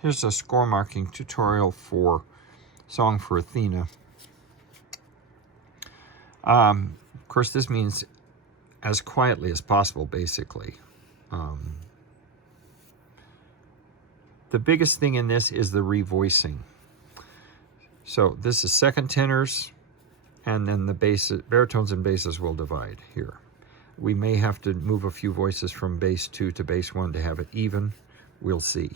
Here's a score marking tutorial for Song for Athena. Of course, this means as quietly as possible, basically. The biggest thing in this is the revoicing. So this is second tenors, and then the basses, baritones and basses will divide here. We may have to move a few voices from bass 2 to bass 1 to have it even. We'll see.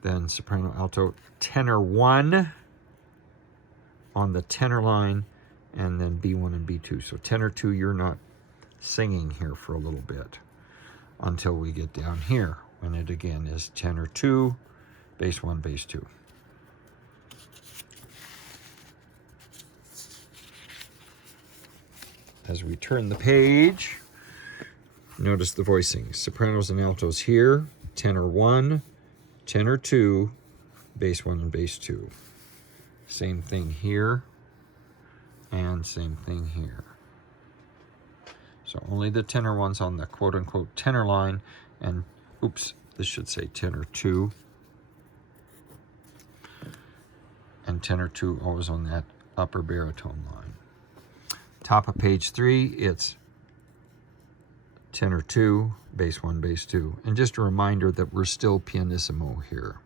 Then soprano, alto, tenor 1 on the tenor line, and then B1 and B2. So tenor 2, you're not singing here for a little bit until we get down here, when it again is tenor 2, bass 1, bass 2. As we turn the page, notice the voicing. Sopranos and altos here, tenor 1, tenor 2, bass 1 and bass 2. Same thing here, and same thing here. So only the tenor ones on the quote-unquote tenor line, and oops, this should say tenor 2. And tenor 2 always on that upper baritone line. Top of page 3, it's tenor 2, bass 1, bass 2. And just a reminder that we're still pianissimo here.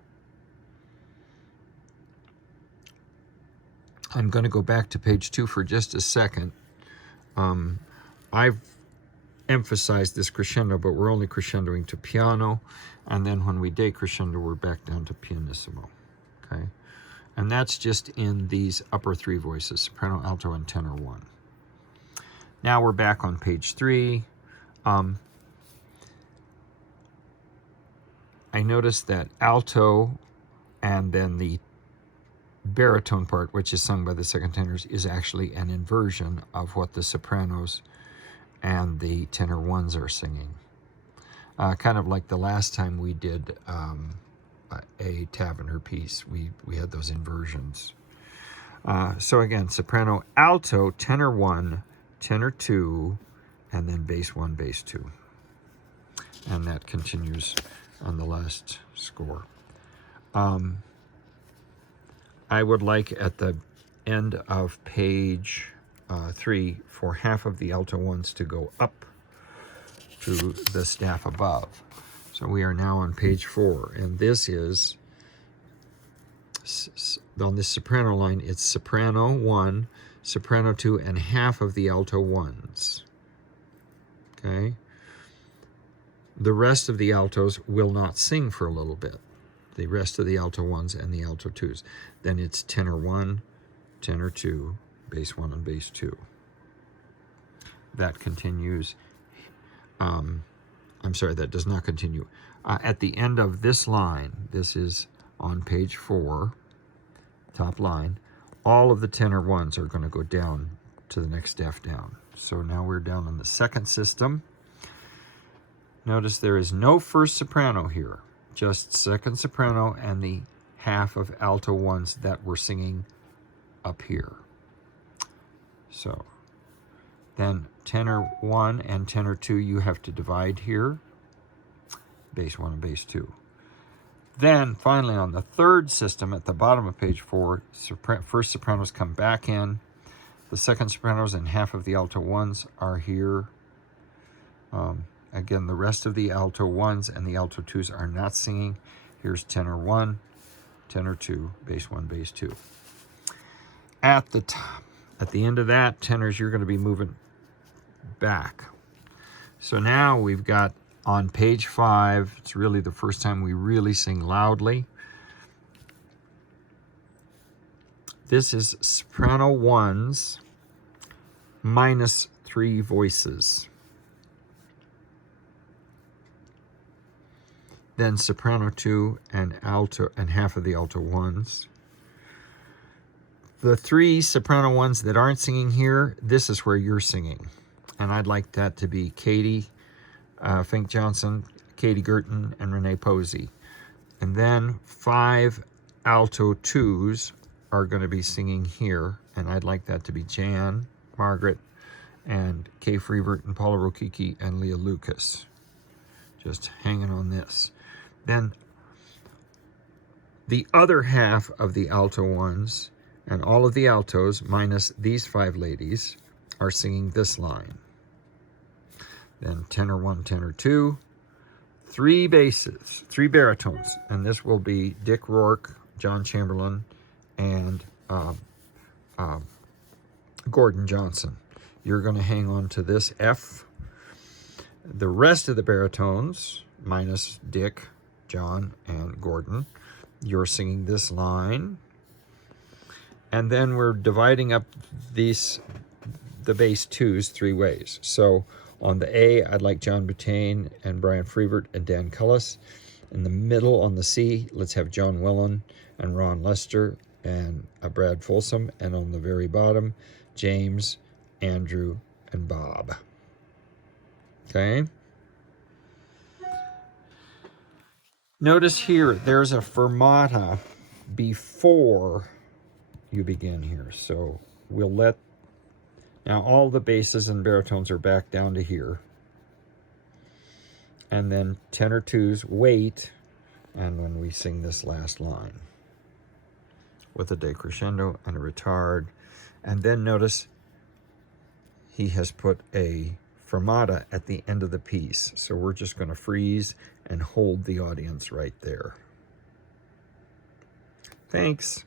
I'm going to go back to page 2 for just a second. I've emphasized this crescendo, but we're only crescendoing to piano, and then when we decrescendo, we're back down to pianissimo, okay? And that's just in these upper 3 voices, soprano, alto, and tenor 1. Now we're back on page 3. I noticed that alto and then the baritone part, which is sung by the second tenors, is actually an inversion of what the sopranos and the tenor 1s are singing. Kind of like the last time we did a Tavener piece, we had those inversions. So again, soprano, alto, tenor 1, tenor 2, and then bass 1, bass 2. And that continues on the last score. I would like at the end of page 3 for half of the alto ones to go up to the staff above. So we are now on page 4, and this is, on this soprano line, it's soprano 1, soprano 2, and half of the alto 1s. Okay? The rest of the altos will not sing for a little bit. The rest of the alto 1s and the alto 2s. Then it's tenor 1, tenor 2, bass 1, and bass 2. That continues. I'm sorry, that does not continue. At the end of this line, this is on page 4, top line, all of the tenor 1s are going to go down to the next staff down. So now we're down on the second system. Notice there is no first soprano here, just second soprano and the half of alto 1s that we're singing up here. So then tenor 1 and tenor 2 you have to divide here, bass 1 and bass 2. Then finally on the third system at the bottom of page 4, first sopranos come back in, the second sopranos and half of the alto 1s are here. Again, the rest of the alto 1s and the alto 2s are not singing. Here's tenor 1, tenor 2, bass 1, bass 2. At the top, at the end of that, tenors, you're going to be moving back. So now we've got on page 5, it's really the first time we really sing loudly. This is soprano 1s minus 3 voices. Then soprano 2 and alto and half of the alto 1s. The 3 soprano 1s that aren't singing here, this is where you're singing. And I'd like that to be Katie Fink Johnson, Katie Gerton, and Renee Posey. And then 5 alto 2s are going to be singing here. And I'd like that to be Jan, Margaret, and Kay Freevert, and Paula Rokicki, and Leah Lucas. Just hanging on this. Then The other half of the alto ones and all of the altos minus these 5 ladies are singing this line. Then tenor 1, tenor 2, 3 basses, 3 baritones, and this will be Dick Rourke, John Chamberlain, and Gordon Johnson. You're going to hang on to this F. The rest of the baritones, minus Dick, John, and Gordon, you're singing this line. And then we're dividing up the bass 2s 3 ways. So on the A, I'd like John Butane and Brian Freevert and Dan Cullis. In the middle, on the C, let's have John Whelan and Ron Lester and Brad Folsom. And on the very bottom, James, Andrew, and Bob. Okay? Notice here, there's a fermata before you begin here. So we'll let, now all the basses and baritones are back down to here. And then tenor 2s wait, and when we sing this last line with a decrescendo and a retard. And then notice he has put a fermata at the end of the piece. So we're just going to freeze and hold the audience right there. Thanks.